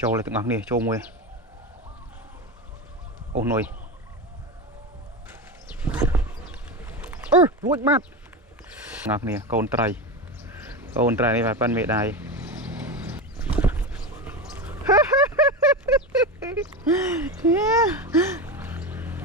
Châu lại từng ngạc nè, châu mùi. Ô nồi. Ruột mát. Ngạc nè, con trai. Con trai này phải phân mẹ đài.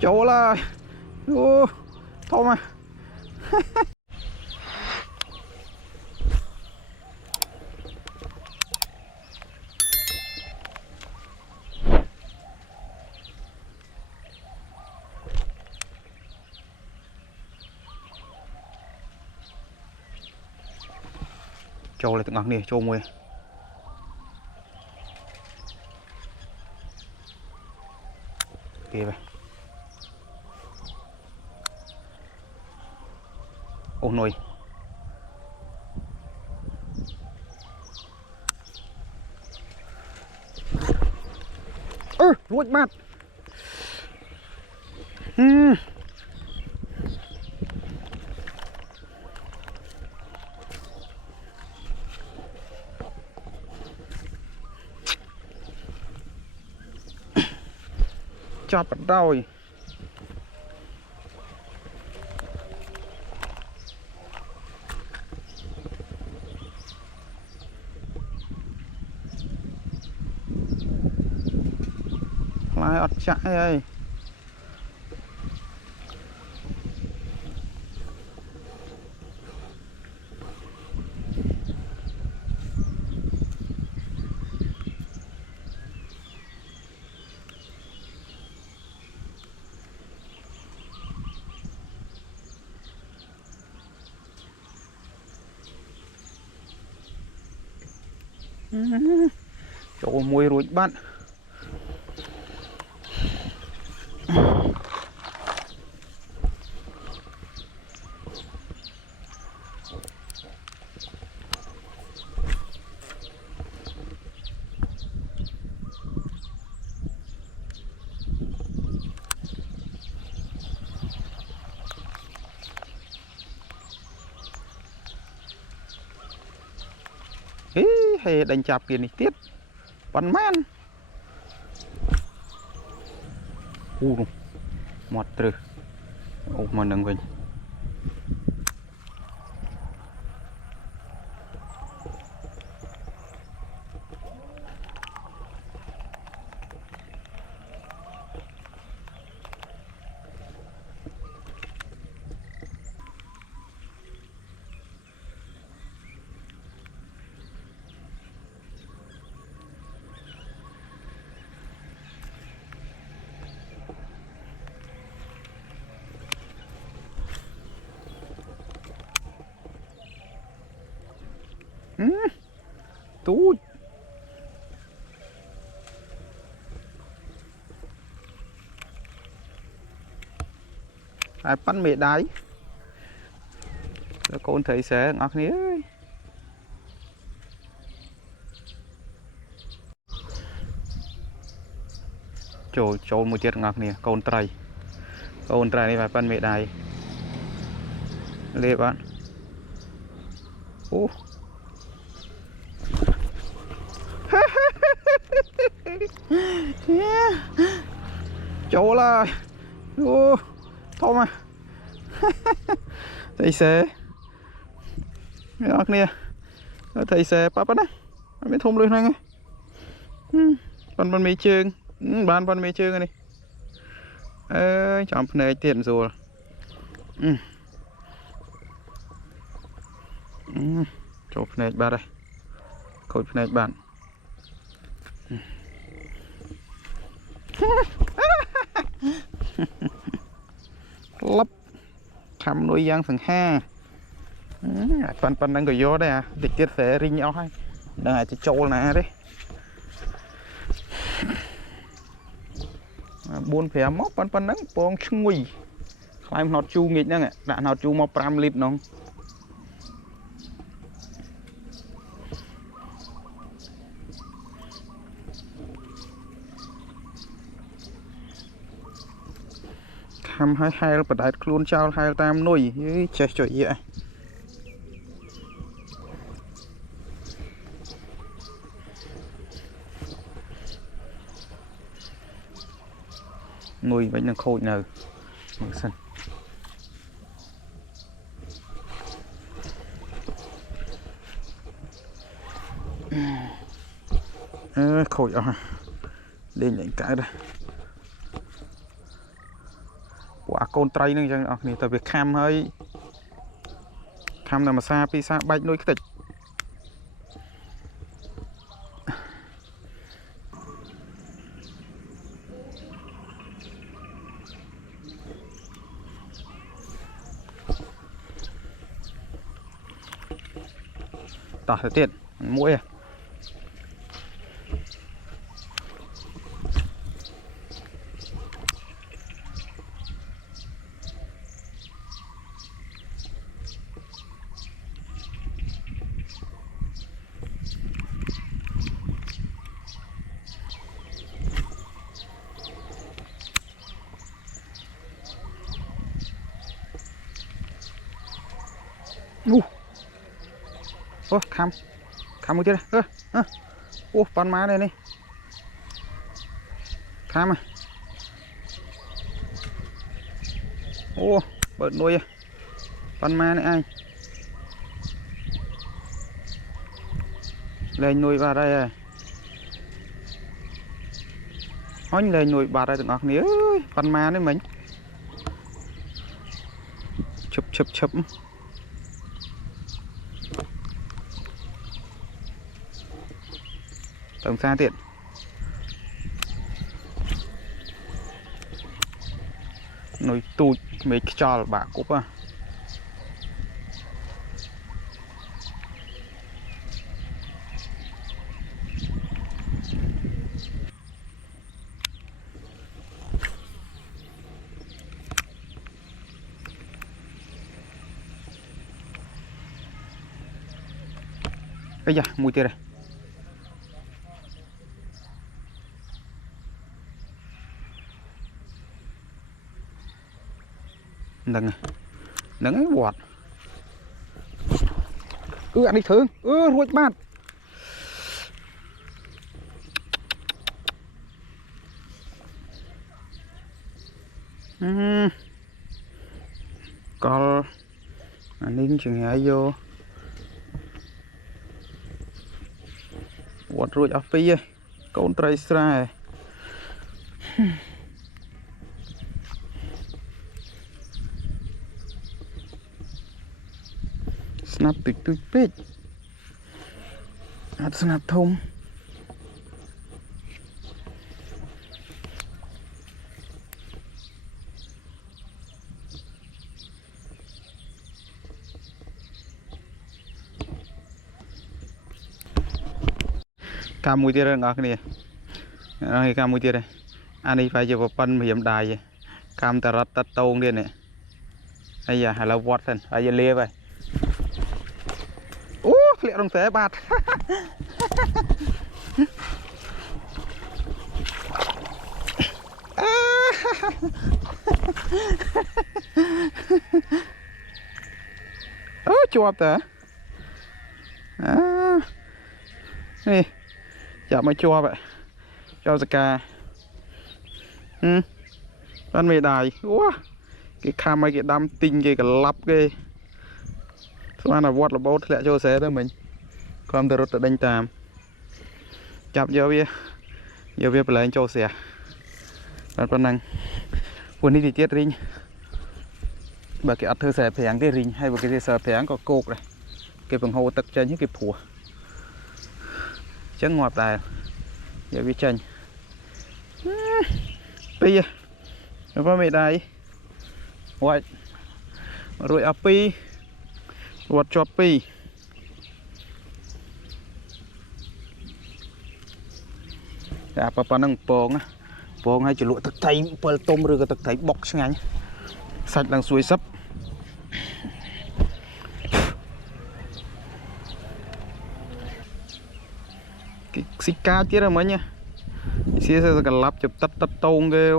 Châu là. Ô, thôi mà. Châu lại từng ngạc nè, châu mùi. Kìa vậy. Ô nồi. Ruột mát. Chọt bắt rồi. Lại ọt chạy ơi. Chỗ mùi ruột bạn. Hay đánh chạp kia này tiết bắn man mọt trừ ốc mà nâng mình túi ai bắn mẹ đáy con thấy sẽ ngạc ní ơi. Trời trâu một chiếc ngạc nè con trai này phải bắn mẹ đáy lê bạn. Chỗ là thôi mà thầy xe ngạc nè thầy xe bắp á mới thùng lươn này con mì chương bán con mì chương này chọn này tiền rồi chọn này ba đây khối này bạn lấp thăm nuôi giang phần ha phần đang gửi vô đây à địch tiết sẽ ring nhau hay đang ai chỉ trâu nè đấy buôn phèo móc phần nắng bong chui khai nọt chu nghịch nè đã nọt chu mọc 5 lít nongทำให้ให้เราประดับคลุนเจ้าให้ตามหน่วยเจ๊จ่อยอ่ะ nuôi vẫn đang khôi nở sân khôi à lên những cái đây quả con trai nữa chẳng này tại việc kham hơi kham nằm xa pizza bạch nuôi cái tịch tỏ thời tiết mũi à ô kham kham một chút đây ô con má đây này kham à ô bợn nuôi con má này anh lên nuôi vào đây rồi hói lên nuôi bà đây từng ngọt nía con má đấy mình chụp chụp chụp tổng xa tiện nuôi tụt mấy cho bà cúp à bây giờ mùi tiệt này đừng đừng bọt anh đi thương ruột bát có anh đi chừng hải vô bọt ruột ở phía con trai sai snap tuyệt tuyệt tuyệt snap thông cam mùi tiệt ngọt này cam mùi tiệt này anh đi phải cho pan hiểm đài vậy cam tạt rát tạt tông đi này bây giờ hay là vót thân bây giờ lia vậy liệu đồng thế bạt chuột à nè chạm mới chua vậy cho ra ca con mì đài cái cam mấy cái đam tinh cái lắp cái xong là vót là bốt lại cho xe đó mình con từ rất là đánh tàm chạp giờ bia lại cho xe bạn con năng buồn đi thì tiết rinh bà cái ắt thơ xe phèn cái rinh hay bà cái xe phèn có cột này cái bằng hồ tật trên những cái phùa chấn ngọt tài giờ bị chanh bây giờ có mẹ đây vậy rồi api vọt cho pi đã bà nâng bông hay chỉ lụa thực thấy tôm rồi cái thực thấy bọc sang anh sạch đang suối sấp cái xích cá tiết ra mới nha xí ra cái lắp chụp tắt tông cái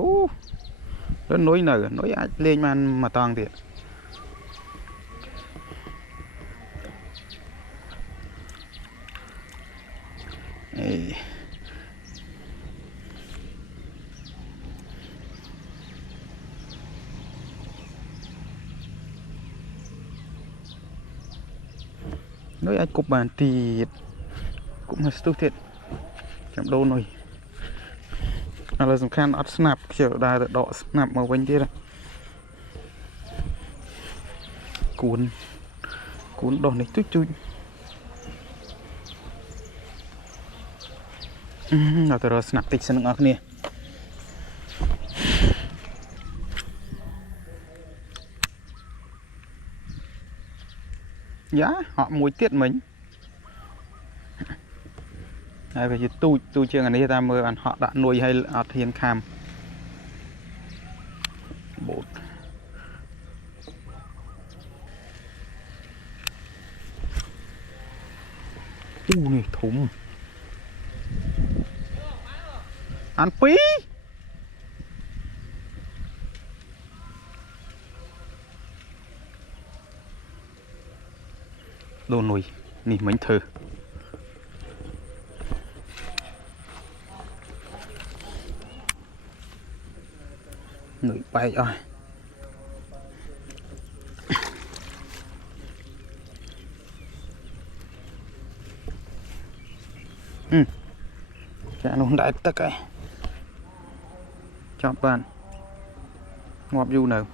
nó nối nở nối ai lên mà toàn thiệt nuôi ai cục bàn thì cũng là stupid thiệt chậm đâu nồi là sầm khăn ắt snap kiểu đài đỏ snap màu vàng kia này cuốn cuốn đòn này chút chút nào từ rồi snap tích sân ngọc nè giá họ mùi tiết mình đây phải tu chưa ngày nay ta mơ ăn họ đã nuôi hay ở thiên cam bột này thùng ăn phí đồ nồi nỉ mấy thơ nổi bay rồi chả nó đại tất cái chọn bạn ngọt du nào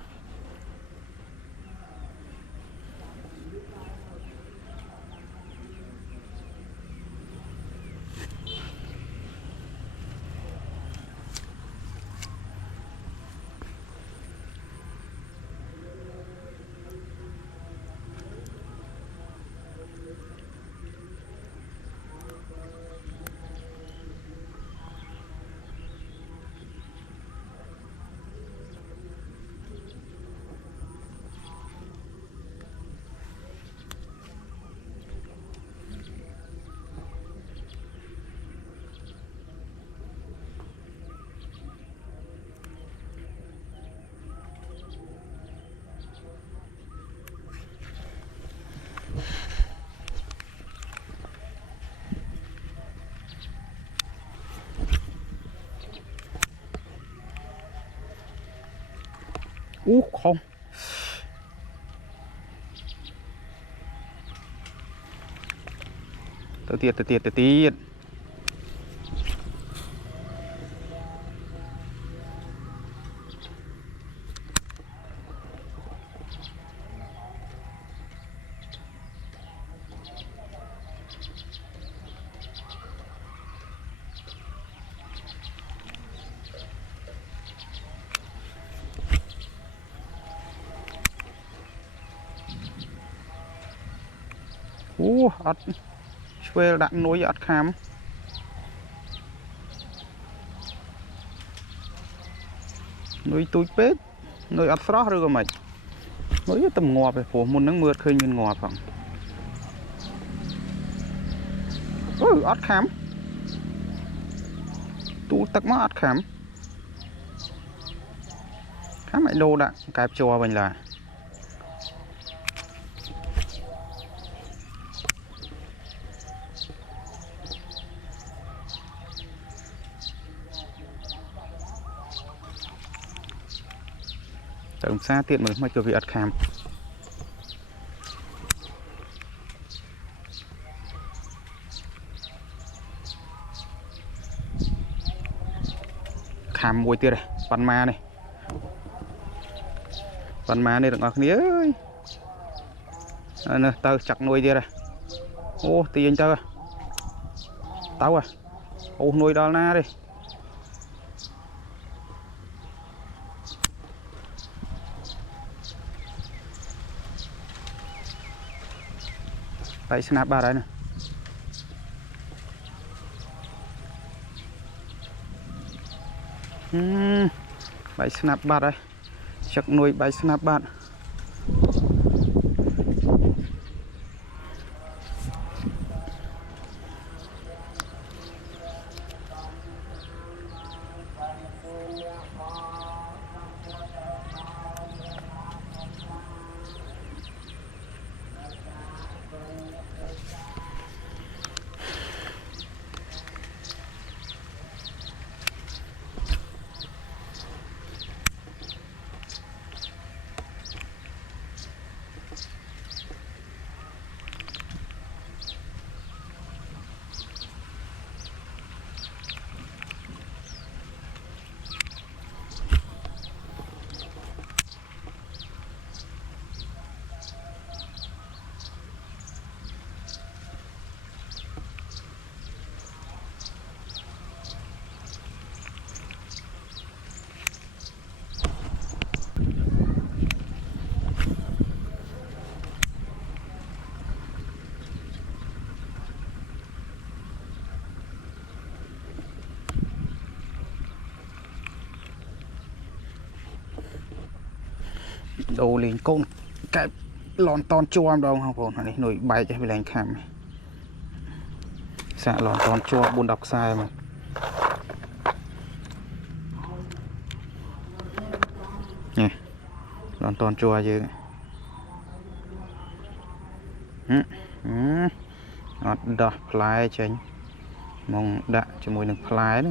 không tới tiệt ắt xuê đạn nuôi ắt khám nuôi túi pết nuôi ắt srót rồi mày nuôi tầm ngọt về phố muốn nắng mưa khơi như ngọt không ắt khám tú tắc má ắt khám khám mày đô đạn cài chùa mình là tầm xa tiện mới cho vị ắt khám khám mùi tiết này pan ma này được ngọt ní ơi nè tao chặt nuôi tiết này ô tiền tao ô nuôi đó na đi tại snap ba đấy nè bảy snap ba đây chắc nuôi bảy snap ba đồ liền côn cái lon ton chua đâu không còn này nồi bay cho lành khảm xạ lon ton chua buôn đọc sai mà nè lon ton chua chứ ngọt đỏ phai chén mong đã cho mùi đừng phai nữa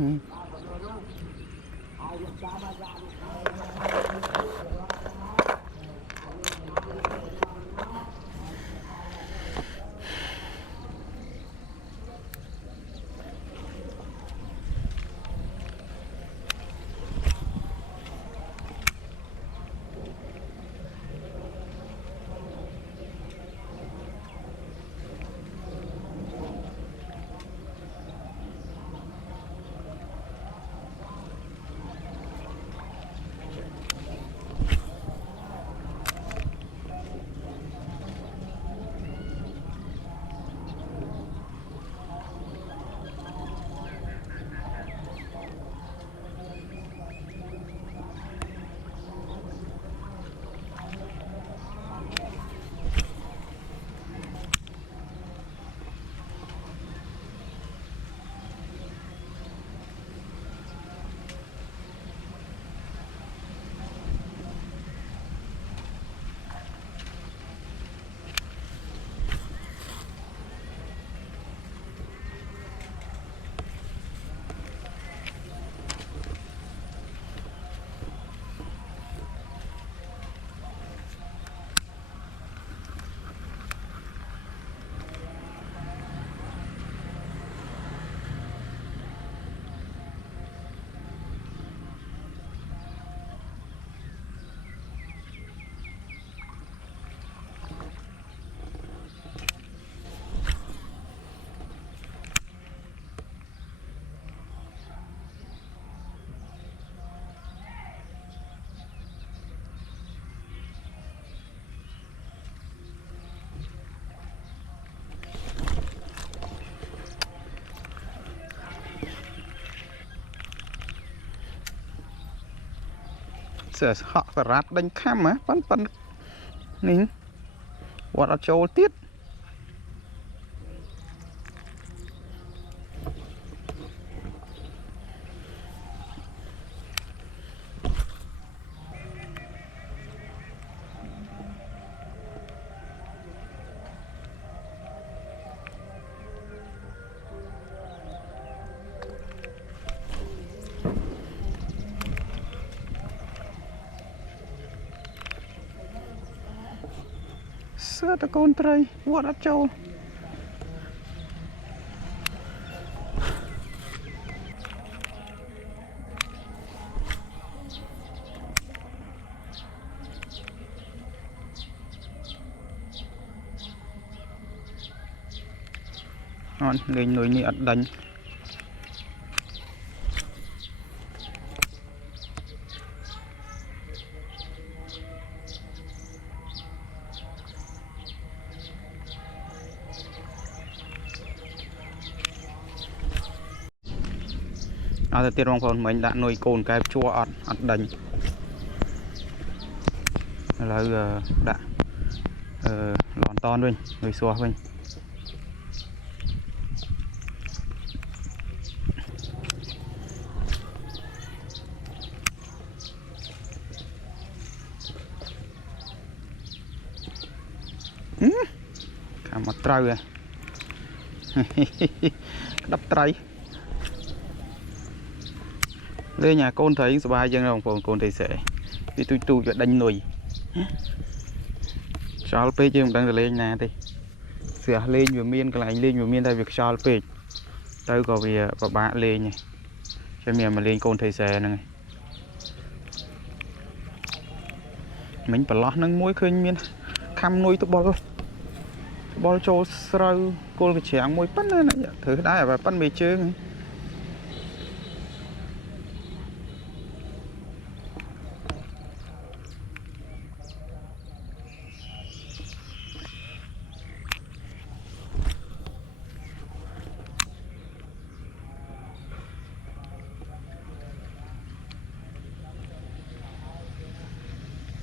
sẽ họ phải rát đánh khăm á bắn nín vọt ở châu tiết sữa ta con trai vọt ở châu lên nồi ní ắt đánh à tiết rong phồn mình đã nuôi cồn cái chua ắt đánh là đã lòn ton bên nuôi xua bên cả một trâu à đắp trai đây nhà con thấy bài dân đồng phồn con thấy sẽ đi tôi đánh nồi sao pe chứ đang lên nè thì sửa lên vừa miên cái này lên vừa miên thay việc sao pe tới có vì bạn lên nhỉ cho mình mà lên con thấy sẽ này mình phải lo nâng muối khơi miên khăm nuôi tôi bò cho sâu cô cái chén muối bắn này thử đá và bắn mì chơi